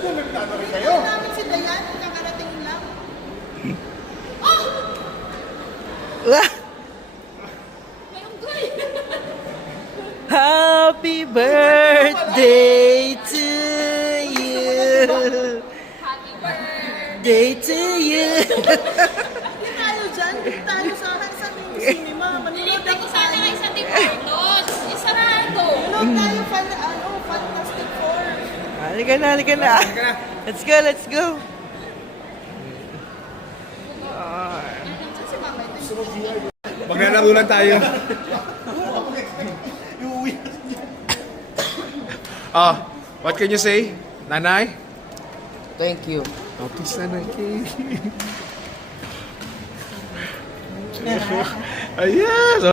Nagtano rin kayo. Hindi namin si Dayan, kakarating lang. Oh! Happy birthday to you. Happy birthday! Day to you. Hindi tayo dyan, hindi tayo sa cinema. Manonood Nilipid ako ko sana tayo. kayo sa Tim Hortons. Isarado. Manonood tayo Fantastic Four. Halika na, halika na. Let's go, let's go. Saan si Mama? Ito Maglalaro lang tayo. What can you say? Nanay? Thank you. Oh, please, nanay. Ayan.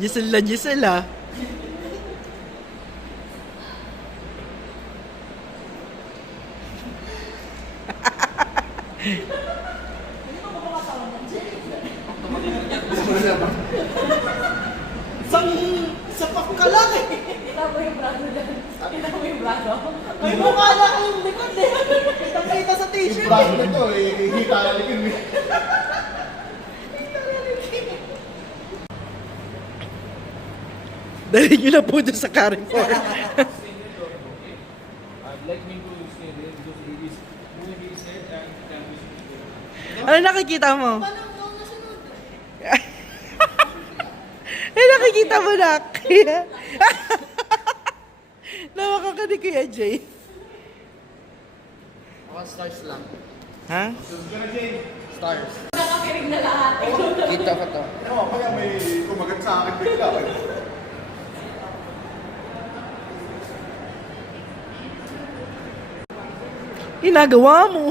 Gisela, Gisela. Sapak ka lang eh. Kita mo yung braso dyan. Kita mo yung braso. May mukha na kayong likod eh. Kita sa t-shirt. Braso na to, hita na likod. Dali nyo na po doon sa Carrefour. I'd like me to stay there because it is moving his head and can Ano nakikita mo? Paano mo nasunod? Eh, nakikita mo na. Nawakan ka ni Kuya Jay. Ako stars lang. Ha? Stars. Nakakirig na lahat. Kita ko to. Ano, kaya may kumagat sa akin bigla. Ginagawa mo.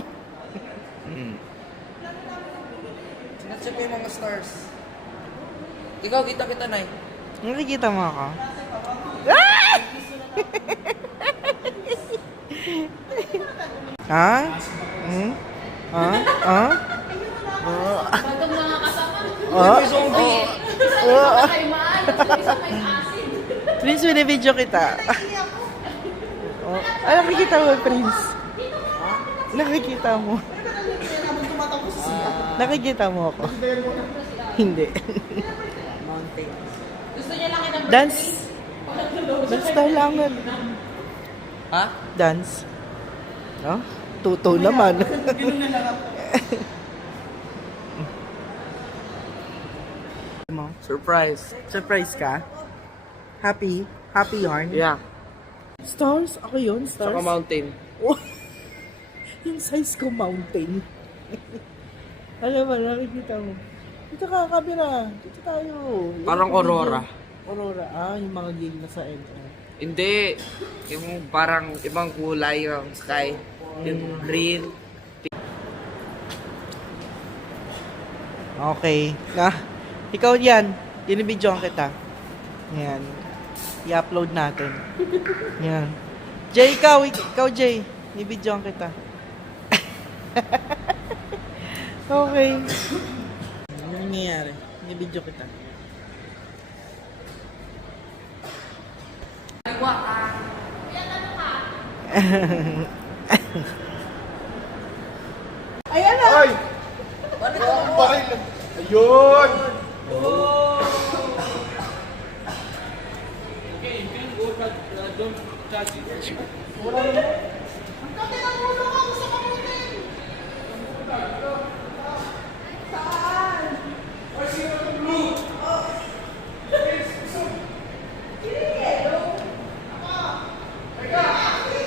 Sinatsa ko yung mga stars. Ikaw, kita kita, Nay. Nakikita mo ako? Ah! Ha? Hmm? Ha? Ha? Bagong mga kasama. Ah? Zombie. Ah. May maayos. Isa may acid. Prince, binibidyo kita. Oh. Ah, nakikita mo, Prince. Nakikita mo. Habang tumatapos sa siya. Nakikita mo ako. Hindi. Gusto niya lang kitang Dance. Dance tayo lang. Ha? Dance. No? Tuto naman. Mo? Surprise. Surprise ka? Happy? Happy yarn? Yeah. Stars? Ako yun? Stars? Saka mountain. Yung size ko, mountain. Alam mo, nakikita mo. Dito ka, camera. Dito tayo. Parang aurora. Aurora. Ah, yung mga gig na sa NR. Hindi. Yung parang ibang kulay yung sky. Yung green. Okay. Ikaw yan. Dinibidyoan kita. Yan. I-upload natin. Yan. Jay, ikaw Jay. Dinibidyoan kita. Okay. Ano nangyayari? Dinibidyo kita. Ayan na! Ay! Ang baril. Ayun! Okay, you can go but don't touch it. Ang kati ng ulo ka sa kamunin!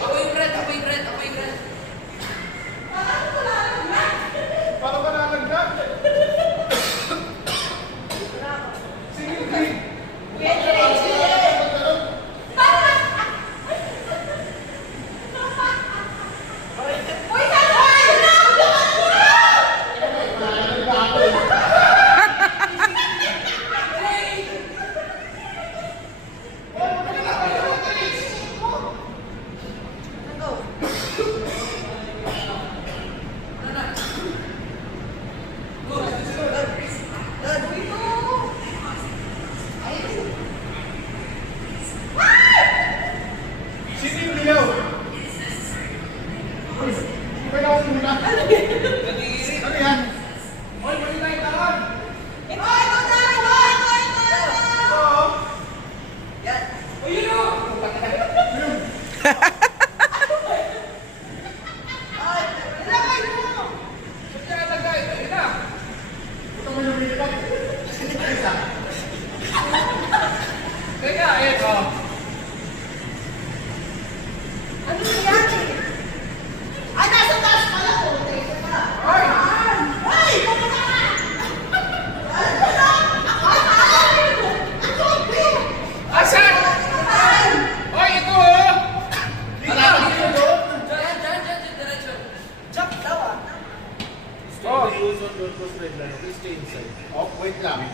Ako yung red, ako yung red, ako yung red. Paano ka nalagdag? blue zone, don't cross red line. Please stay inside. Oh, wait lang.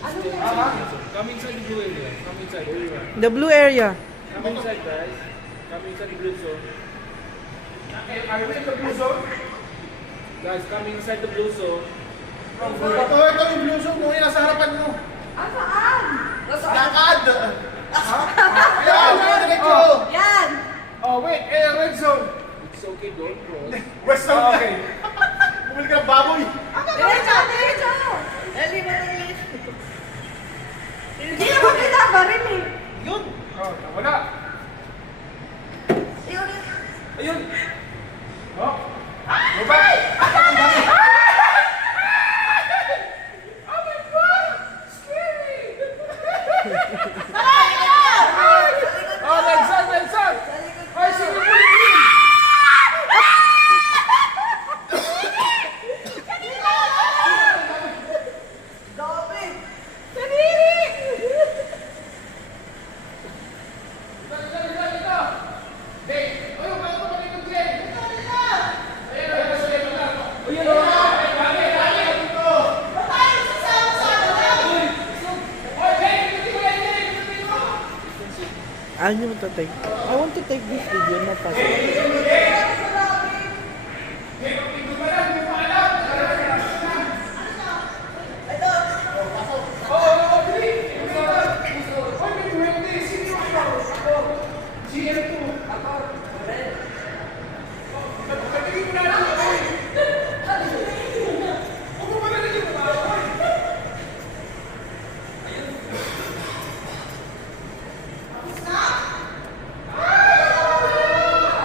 Come inside the blue area. Come inside, everyone. The blue area. Come inside, guys. Come inside the blue zone. Are we in the blue zone? Guys, come inside the blue zone. Ito yung blue zone mo, yung nasa harapan mo. Lakad! Ha? Ayan, diretso! Yan! Oh, wait, red zone. It's okay, don't cross. West zone. Okay. Bumili ka ng baboy. Diretso! Diretso! Dali mo na yun. Hindi naman kinabarin eh. Yun. Oh, wala. Yun. Ayun. Oh. Baba. Oh, red zone, red zone. Ay, sige mo yun. Ayaw nyo to take. I want to take this video na pa.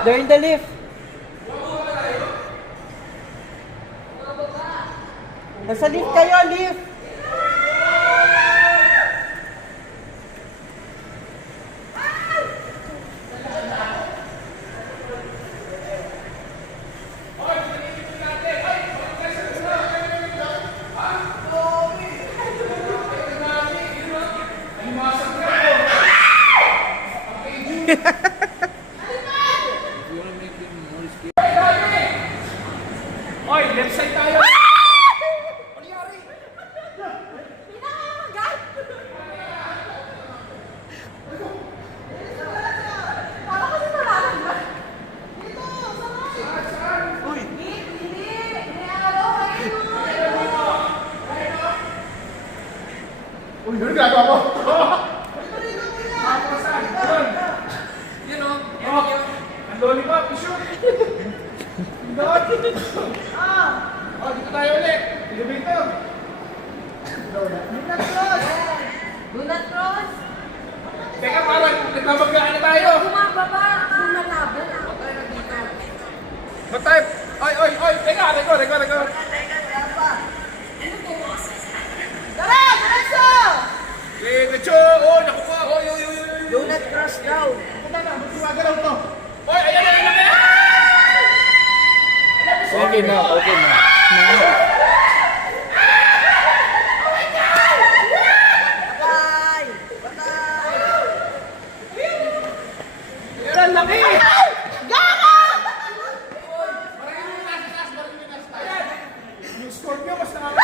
They're in the lift. Nasa lift kayo, lift. Oy, left side tayo. Uy, ano ginagawa mo? Yan o. Ang lollipop, shoot. Doon. Oh, dito tayo ulit. Elevator. Do not cross. Teka, parang nagbabaglaan na tayo. Bumababa. Bumalabo. Ba't tayo? Oy. Teka, reko. Tara! Diretso! Lecho! Oh, nakuha. Oy. Do not cross daw. Gumagalaw to. Oy, ayan. Okay na, okay na. Bye! Bye! Yan, laki! Yung Scorpio, mas nakaka...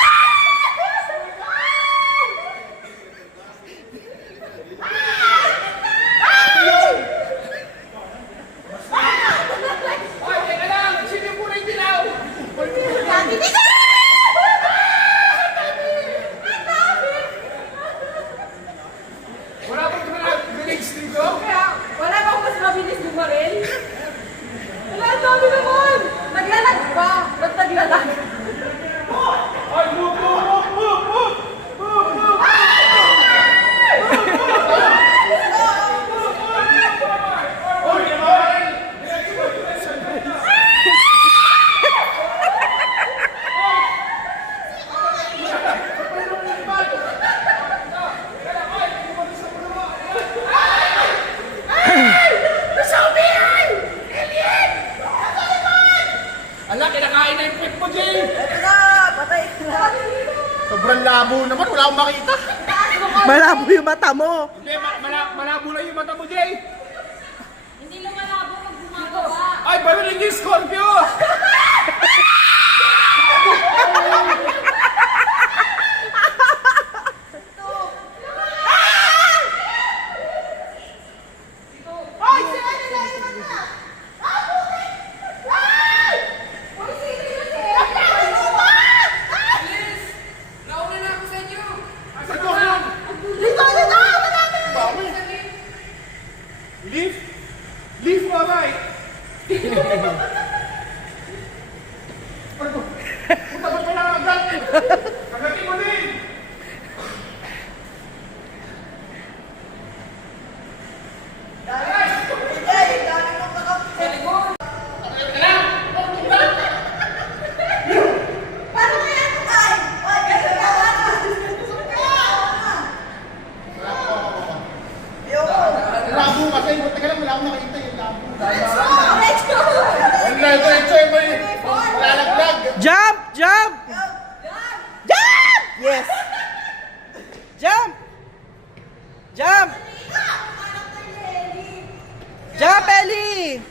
Oy, teka lang! Sino yung kulay dilaw? Wala bang grenades dito? Wala bang mas mabilis bumaril? Wala, ang dami naman! Naglalag pa! Ba't naglalag? Oy, move! Ala, kinakain na yung pet mo, Jay! Patay na! Sobrang labo naman, wala akong makita. Malabo yung mata mo. Hindi, malabo lang yung mata mo, Jay. Hindi lumalabo pag bumababa. Ay, baril yung Scorpio! Kagating mo din! Paano kaya ito tayo? Oy, ganun ka ba? Labo kasi, buti ka lang, wala akong nakita yung labo. Let's go! Let's go! Ang diretso mo yung lalaglag. Jump! Jump! Jump! Yes! Jump! Jump! Jump, Ellie!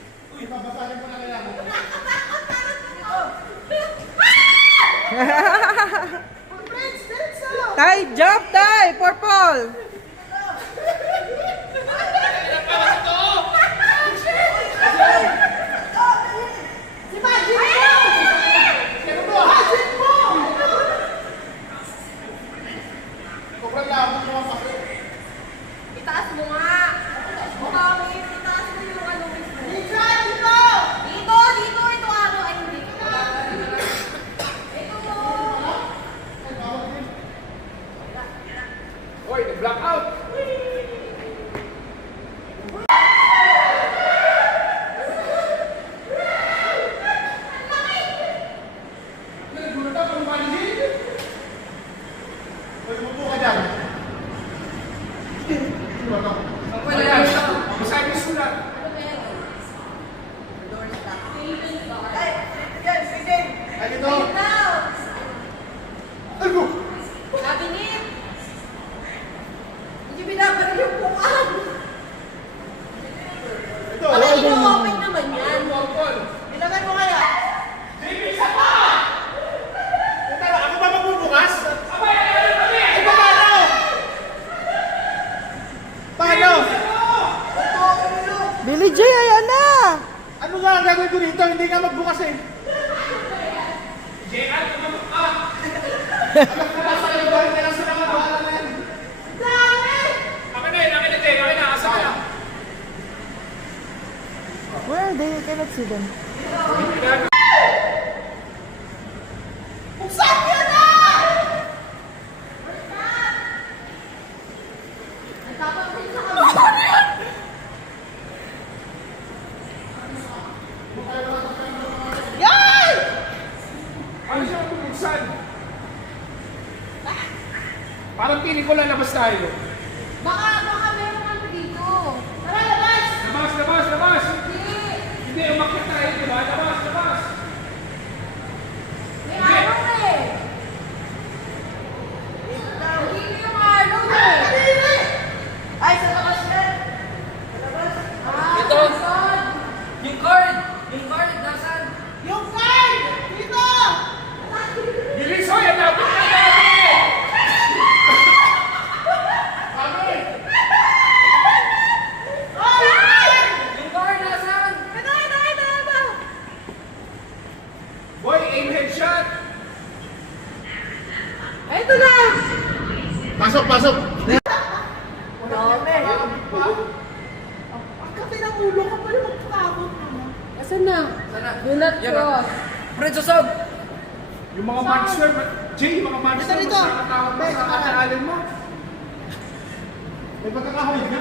Tay, jump, Tay! Purple! Si Magic mo! Magic mo! Sobrang labo mo pa. Itaas mo nga. Mami, itaas mo yung ano mismo. Dito! Dito! Dito, dito, ito ano. Ay, hindi. Ito mo. Hoy, nag-black out! Uy, mupo ka dyan. Basahin mo sulat. Ay, dito. Ay, go. Cabinet. Hindi binabaril yung buwan! Ito. Bakit ino-open naman yan? Ilagay mo kaya? Tara, ako ba magbubukas? Abay, Paano? Paano? Billy J, ayan na! Ano nga ang gagawin ko dito? Hindi ka magbukas eh. Alam ko nasa kayo ba? Hindi lang sila magbahala na yan. akin na yun, akin na, Jay. Akin na, asa ka na. Where are they? I cannot see them. Buksan niyo na! Ano siya mabubuksan? Parang piling ko lalabas tayo. Baka meron ano dito. Tara, labas! Labas, labas, labas! Hindi. Hindi, umakit tayo, di ba? Labas, labas! May araw na eh. Hindi yung araw eh. Ay, sa labas na! Ito. Yung card! Yung card, nasan? Yung card! Dito! Bilis, hoy! Ang lapit na natin! Yung card, nasan? Ito! Boy, aim headshot! Ito na! Pasok, pasok. Ang kapit ng ulo ka pala magtakot naman. Asan na? Sana. Do not Yan cross. Fred, susog! Yung mga monster, Jay, yung mga monster, mas Dito. nakatakot mo sa kataan mo. May pagkakahawig na.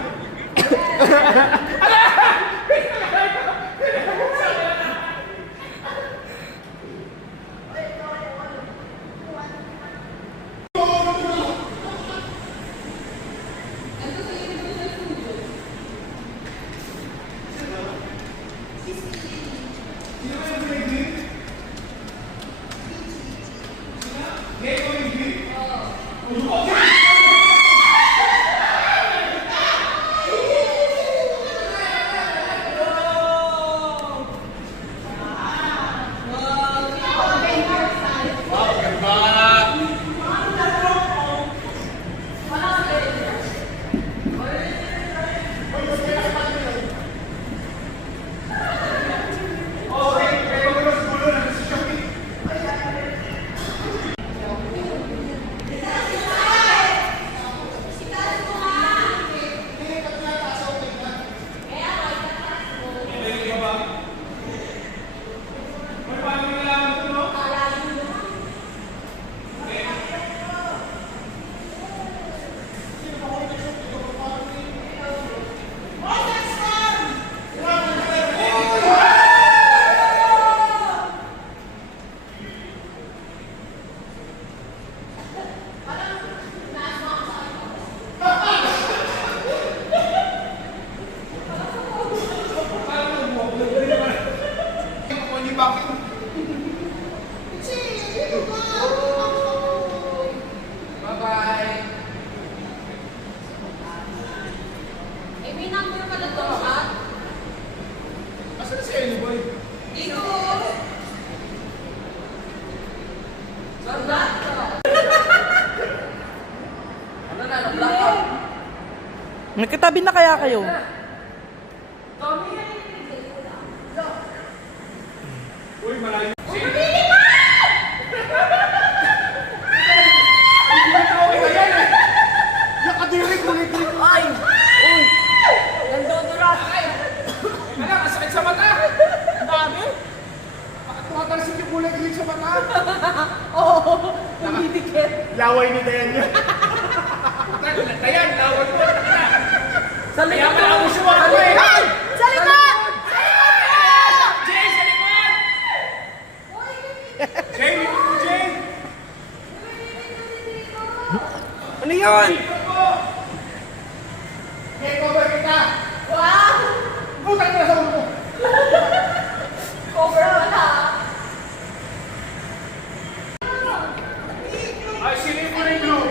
Nagkatabi na kaya kayo? Uy, malayo. Alam, ang sakit sa mata. Ang dami. Bakit tumatalsik yung kulay green sa mata? Laway ni Dayan yun. Dayan, lawag mo. Sa likod. Kaya pala ako siya ako eh. Sa likod! Jay, sa likod! Jay, likod mo, Jay! Ano yun? Jay, cover kita! Wow! Butang na sa ulo mo! Cover wala. Ay, silip mo rin, Blue!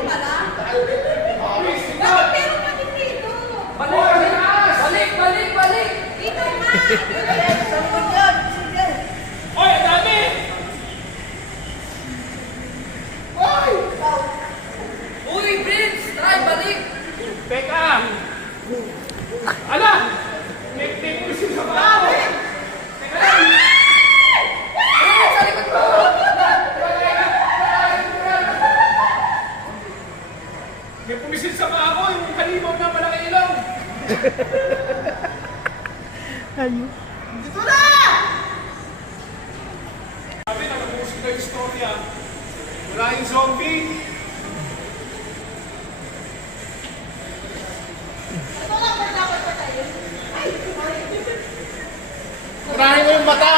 Please, Bakit meron pa din dito? balik sa taas! Balik! Dito nga! Sambot yun! Sige! Oy, ang dami! Oy! Uy, Prince! Try, balik! Teka! Ala! May pusin sa mga ako! Teka lang! Sa likod ko! May pumisil sa mga ako, yung halimaw na malaki ilaw! Ayun. Sabi, nag-uusap na yung istorya. Wala yung zombie. Unahin mo yung mata.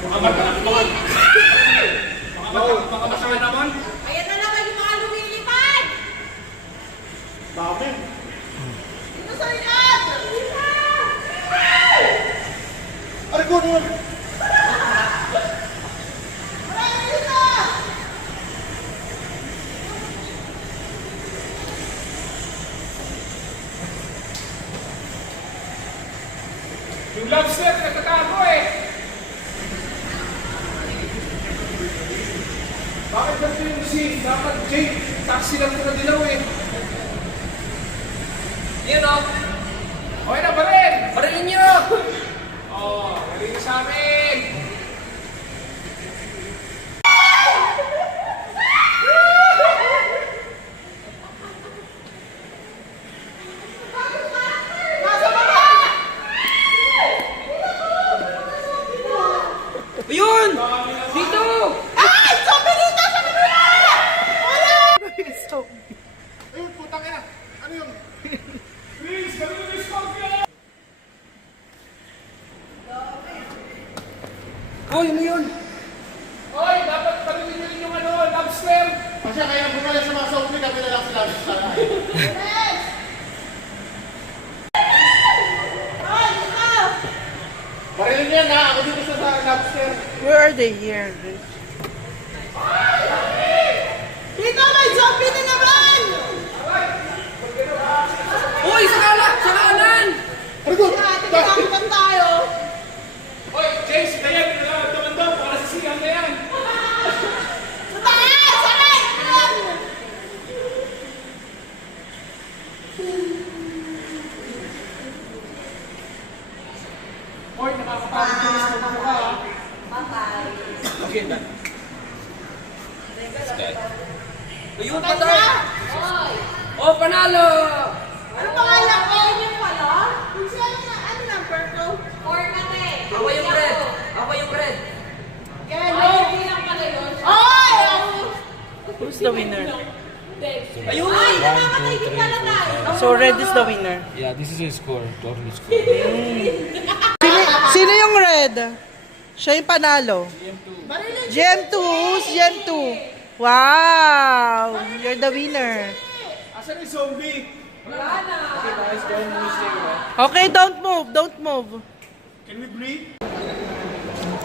Mga mata naman. Ayan na naman yung mga lumilipad! Dami. Dito sa likod! Aray ko naman. Marami dito! Yung lobster, nagtatago eh. Bakit ganito yung scene? Dapat Jake, taxi lang ito na dilaw eh. Yun o! Okay na pa rin! Parilin nyo! Oo, narinig sa amin! Ayun! Dito! Ay! Zombie dito! Sa kabila! Ayun, putang ina. Ano yun? Please, gawin mo yung scorpion! Uy, ano yun? Hoy, dapat pagawin nyo rin yung ano, lobster! Kasi kaya bumalik sa mga zombie, kami na lang sila. Ay! Ikaw! Marilin yan ha, ako dito sa lobster. Where are they here? Dito! May zombie na naman! Uy, sa kanan! Aray ko! Tinakutan tayo! Hoy, Jace, Dayan, tumandong, para sa sigang na yan! Sa taas! Aray! Hoy, nakakapagod yung sa mukha ha! Bye-bye! Okay, done. Ayun, patay! Oh, panalo! Ano pangalan ko? Yun pala? Ano number ko? 4 na eh. Ako yung red! Ako yung red! Yellow. Hindi lang pala yun. Ay! Who's the winner? Ayun! Ay! Namamatay din pala tayo. So red is the winner. Yeah, this is his score. Total score. Sino yung red? Siya yung panalo. GM2. Who's GM2? Wow! You're the winner. Asan yung zombie? Okay, don't move. Don't move. Can we breathe?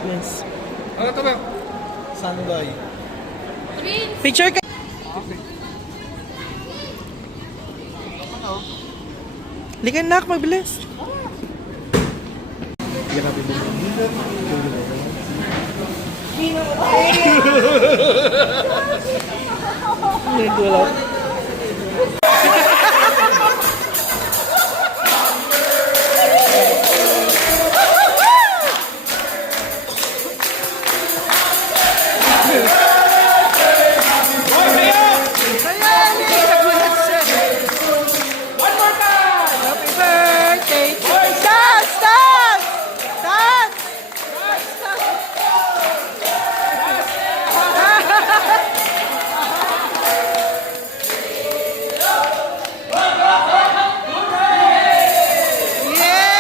Yes. Ano ito ba? Sandoy. Picture ka. Ligan nak, mabilis. Nagulat. One more time! Happy birthday! Dance! Dance! Dance! Yay!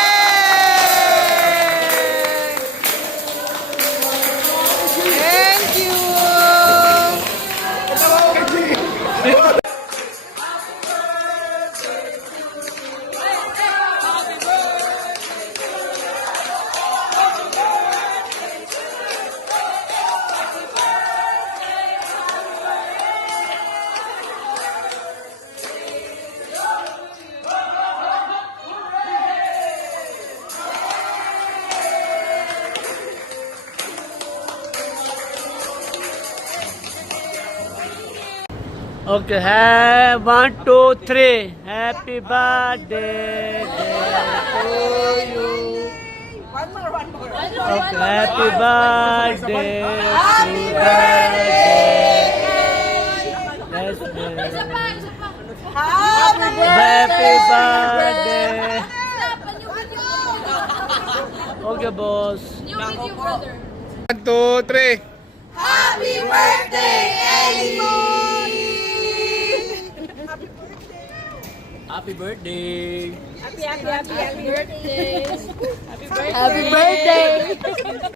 Thank you! Okay, have 1, 2, 3. Happy birthday to you. One more. Okay, happy birthday. Happy birthday. Happy birthday. Okay, boss. One, two, three. Happy birthday, Ellie! Happy birthday. Happy birthday. Happy birthday!